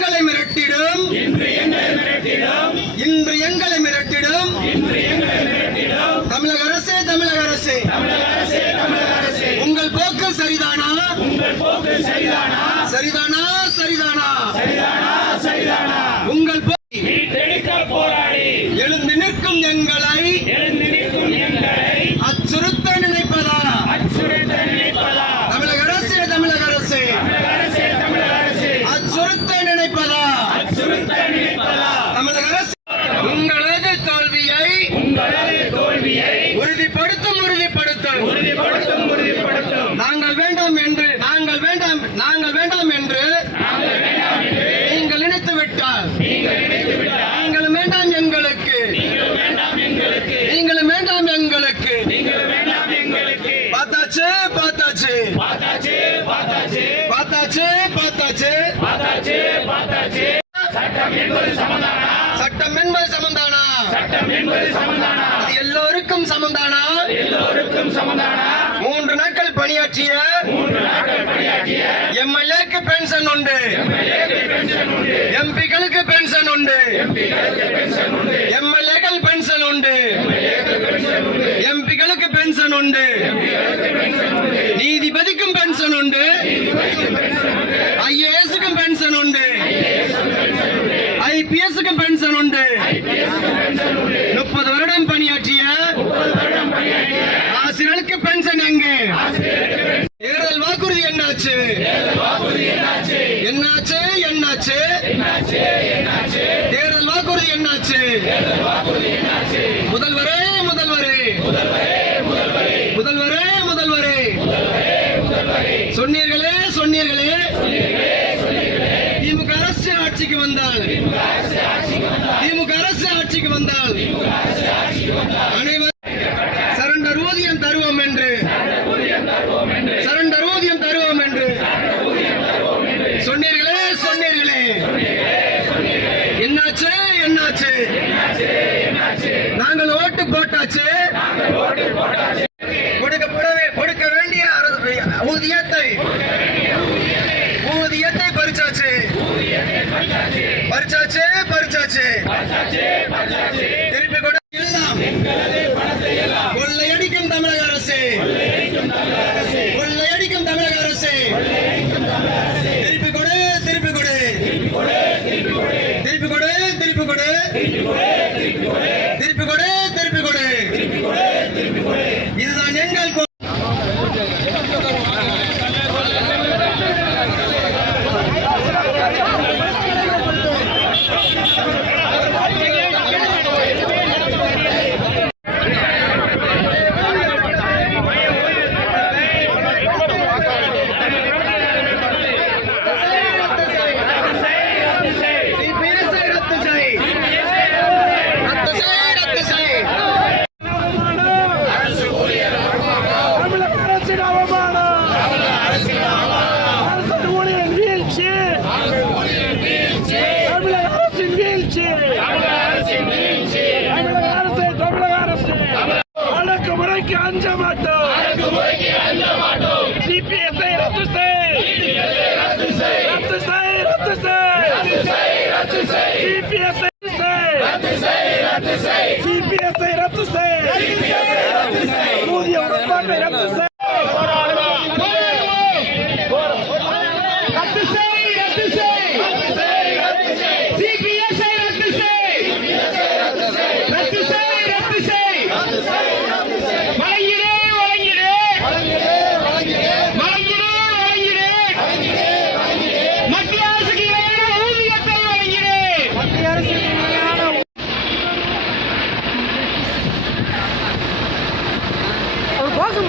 எங்களை மிரட்டிடும். இன்று எங்களை பார்த்தாச்சு பார்த்தாச்சு பார்த்தாச்சு. பார்த்தாச்சு பார்த்தாச்சு. சட்டம் என்பது சமதானா சட்டம் என்பது சமந்தானா? சட்டம் என்பது சமதானா அது எல்லோருக்கும் சமந்தானா? எல்லோருக்கும் சமதானா மூன்று நாட்கள் பணியாற்றிய மூன்று நாட்கள் பணியாற்றிய எம்எல்ஏக்கு பென்ஷன் உண்டு. பென்ஷன் உண்டு. எம்பிகளுக்கு பென்ஷன் உண்டு. பென்ஷன் உண்டு. எம்எல்ஏக்கள் பென்ஷன் உண்டு. பென்ஷன் உண்டு. எம்பிகளுக்கு பென்ஷன் உண்டு நீதிபதிக்கும் பென்ஷன் உண்டு ஐஏஎஸ்க்கும் பென்ஷன் உண்டு. ஐபிஎஸ்க்கும் பென்ஷன் உண்டு. முப்பது வருடம் பணியாற்றிய ஆசிரியர்களுக்கு பென்ஷன் எங்கு? தேர்தல் வாக்குறுதி என்னாச்சு? என்னாச்சு? என்னாச்சு? தேர்தல் வாக்குறுதி என்னாச்சு முதல்வரே முதல்வரே முதல்வரே முதல்வரே சொன்னீர்களே சொன்னீர்களே திமுக அரசு ஆட்சிக்கு வந்தால் திமுக அரசு ஆட்சிக்கு வந்தால் அனைவரும் சரண்டர் ஊதியம் தருவோம் என்று. சரண்டர் ஊதியம் தருவோம் என்று. சொன்னீர்களே சொன்னீர்களே. என்னாச்சு என்னாச்சு? நாங்கள் ஓட்டு போட்டாச்சு. பறிச்சாச்சு திருப்பி கொடு. எல்லாம் கொள்ளையடிக்கும் தமிழக அரசு. கொள்ளையடிக்கும் தமிழக அரசு. திருப்பி கொடு திருப்பி கொடு. திருப்பி கொடு திருப்பி கொடு. రద్దు చేయి సిపిఎస్ఐ రద్దు చేయి రద్దు చేయి సిపిఎస్ఐ రద్దు చేయి సిపిఎస్ఐ రద్దు చేయి ஊதிய உடன்பாட்டை ரத்து செய்ய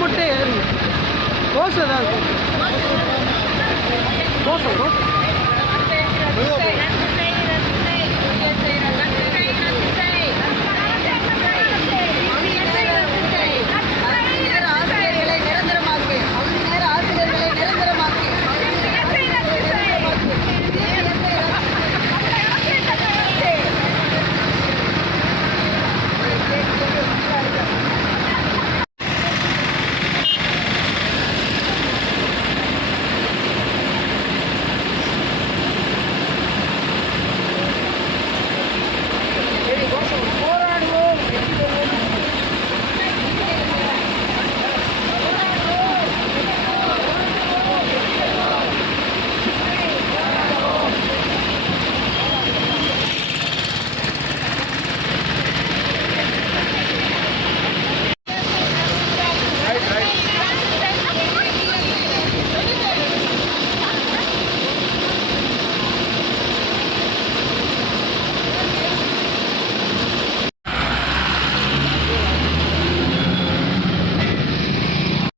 மூட்டை ஏறுங்க. தோசை ஏதாவது தோசை தோசை.